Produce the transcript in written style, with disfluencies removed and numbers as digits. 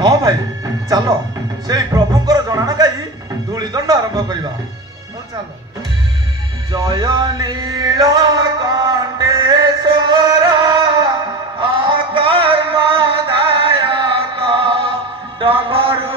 हाँ भाई चलो से प्रभुंकर जनाना गाई धूलिदंड आरंभ करवा चलो जय नीलकंठेश्वर अकर्मदायक डमरू